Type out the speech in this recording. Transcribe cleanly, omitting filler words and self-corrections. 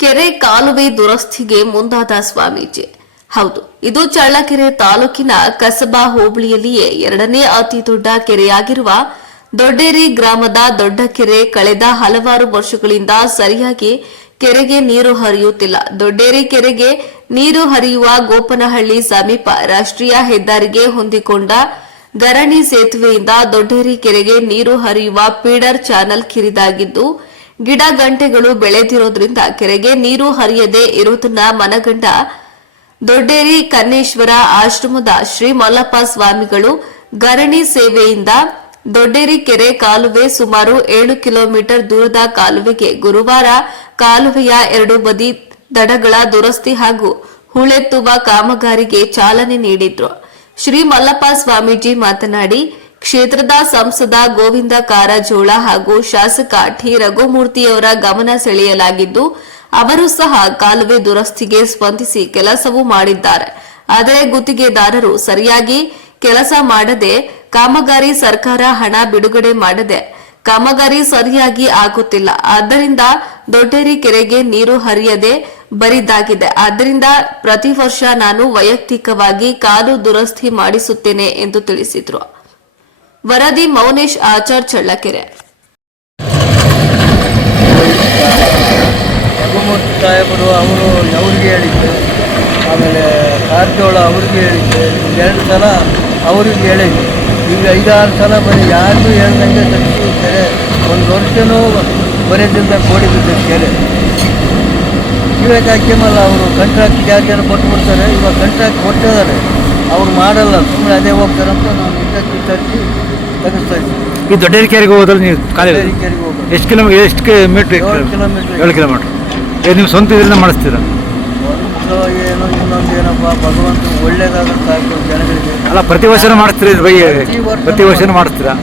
ಕೆರೆ ಕಾಲುವೆ ದುರಸ್ತಿಗೆ ಮುಂದಾದ ಸ್ವಾಮೀಜಿ. ಹೌದು, ಇದು ಚಳ್ಳಕೆರೆ ತಾಲೂಕಿನ ಕಸಬಾ ಹೋಬಳಿಯಲ್ಲಿಯೇ ಎರಡನೇ ಅತಿ ದೊಡ್ಡ ಕೆರೆಯಾಗಿರುವ ದೊಡ್ಡೇರಿ ಗ್ರಾಮದ ದೊಡ್ಡ ಕೆರೆ ಕಳೆದ ಹಲವಾರು ವರ್ಷಗಳಿಂದ ಸರಿಯಾಗಿ ಕೆರೆಗೆ ನೀರು ಹರಿಯುತ್ತಿಲ್ಲ. ದೊಡ್ಡೇರಿ ಕೆರೆಗೆ ನೀರು ಹರಿಯುವ ಗೋಪನಹಳ್ಳಿ ಸಮೀಪ ರಾಷ್ಟ್ರೀಯ ಹೆದ್ದಾರಿಗೆ ಹೊಂದಿಕೊಂಡ ಗರಣಿ ಸೇತುವೆಯಿಂದ ದೊಡ್ಡೇರಿ ಕೆರೆಗೆ ನೀರು ಹರಿಯುವ ಫೀಡರ್ ಚಾನಲ್ ಕಿರಿದಾಗಿದ್ದು, ಗಿಡ ಗಂಟೆಗಳು ಬೆಳೆದಿರೋದ್ರಿಂದ ಕೆರೆಗೆ ನೀರು ಹರಿಯದೆ ಇರುವುದನ್ನ ಮನಗಂಡ ದೊಡ್ಡೇರಿ ಕನ್ನೇಶ್ವರ ಆಶ್ರಮದ ಶ್ರೀ ಮಲ್ಲಪ್ಪ ಸ್ವಾಮಿಗಳು ಗರಣಿ ಸೇವೆಯಿಂದ ದೊಡ್ಡೇರಿ ಕೆರೆ ಕಾಲುವೆ ಸುಮಾರು 7 ಕಿಲೋಮೀಟರ್ ದೂರದ ಕಾಲುವೆಗೆ ಗುರುವಾರ ಕಾಲುವೆಯ ಎರಡು ಬದಿ ದಡಗಳ ದುರಸ್ತಿ ಹಾಗೂ ಹೂಳೆತ್ತುವ ಕಾಮಗಾರಿಗೆ ಚಾಲನೆ ನೀಡಿದ್ರು. ಶ್ರೀ ಮಲ್ಲಪ್ಪ ಸ್ವಾಮೀಜಿ ಮಾತನಾಡಿ, ಕ್ಷೇತ್ರದ ಸಂಸದ ಗೋವಿಂದ ಕಾರಜೋಳ ಹಾಗೂ ಶಾಸಕ ಟಿ ರಘುಮೂರ್ತಿಯವರ ಗಮನ ಸೆಳೆಯಲಾಗಿದ್ದು, ಅವರು ಸಹ ಕಾಲುವೆ ದುರಸ್ತಿಗೆ ಸ್ಪಂದಿಸಿ ಕೆಲಸವೂ ಮಾಡಿದ್ದಾರೆ. ಆದರೆ ಗುತ್ತಿಗೆದಾರರು ಸರಿಯಾಗಿ ಕೆಲಸ ಮಾಡದೆ ಕಾಮಗಾರಿ ಸರ್ಕಾರ ಹಣ ಬಿಡುಗಡೆ ಮಾಡದೆ ಕಾಮಗಾರಿ ಸರಿಯಾಗಿ ಆಗುತ್ತಿಲ್ಲ. ಆದ್ದರಿಂದ ದೊಡ್ಡೇರಿ ಕೆರೆಗೆ ನೀರು ಹರಿಯದೆ ಬರಿದಾಗಿದೆ. ಆದ್ದರಿಂದ ಪ್ರತಿ ವರ್ಷ ನಾನು ವೈಯಕ್ತಿಕವಾಗಿ ಕಾಲು ದುರಸ್ತಿ ಮಾಡಿಸುತ್ತೇನೆ ಎಂದು ತಿಳಿಸಿದರು. ವರದಿ ಮೌನೇಶ್ ಆಚಾರ್, ಚಳ್ಳಕೆರೆ. ರಘುಮೂರ್ತಿ ಸಾಹೇಬರು ಅವ್ರಿಗೆ ಹೇಳಿದ್ದೆ, ಆಮೇಲೆ ಕಾರಜೋಳ ಅವ್ರಿಗೆ ಹೇಳಿದ್ದೆ, 2 ಸಲ ಅವ್ರಿಗೆ ಹೇಳಿದ್ದೆ. ಈಗ 5-6 ಸಲ ಬರೀ ಯಾರಿಗೂ ಹೇಳ್ದಂಗೆ ತಪ್ಪಿಸಿ ಕೆರೆ 1 ವರ್ಷನೂ ಬರೆದಿಂದ ಕೋಡಿ ಬಿದ್ದ ಕೆರೆ. ಇವಾಗ ಹಾಕ್ಯಮಲ್ಲ, ಅವರು ಕಾಂಟ್ರಾಕ್ಟ್ ಯಾರಿಗಾರು ಕೊಟ್ಬಿಡ್ತಾರೆ. ಇವಾಗ ಕಾಂಟ್ರಾಕ್ಟ್ ಕೊಟ್ಟಿದ್ದಾರೆ, ಅವ್ರು ಮಾಡಲ್ಲ, ಸುಮ್ಮನೆ ಅದೇ ಹೋಗ್ತಾರಂತ ನಾವು ನಿಜಕ್ಕೆ ವಿಚಾರಿಸಿ ತೆಗೆಸ್ತಾ ಇದ್ದೀವಿ. ಈ ದೊಡ್ಡೇರಿ ಕೆರೆಗೆ ಹೋಗೋದ್ರಲ್ಲಿ ನೀವು ದೊಡ್ಡೇರಿ ಕೆರೆಗೆ ಹೋಗೋದು ಎಷ್ಟು ಕಿಲೋಮೀಟರ್ 7 ಕಿಲೋಮೀಟರ್ ನೀವು ಸ್ವಂತ ಇದರಿಂದ ಮಾಡಿಸ್ತೀರಾ? ಏನು ಇನ್ನೊಂದು ಏನಪ್ಪ, ಭಗವಂತ ಒಳ್ಳೇದಾದ್ರೆ ಸಾಕು ಜನಗಳಿಗೆ. ಅಲ್ಲ, ಪ್ರತಿ ವರ್ಷನೂ ಮಾಡಿಸ್ತೀರಿ? ಪ್ರತಿ ವರ್ಷನೂ ಮಾಡಿಸ್ತೀರಾ?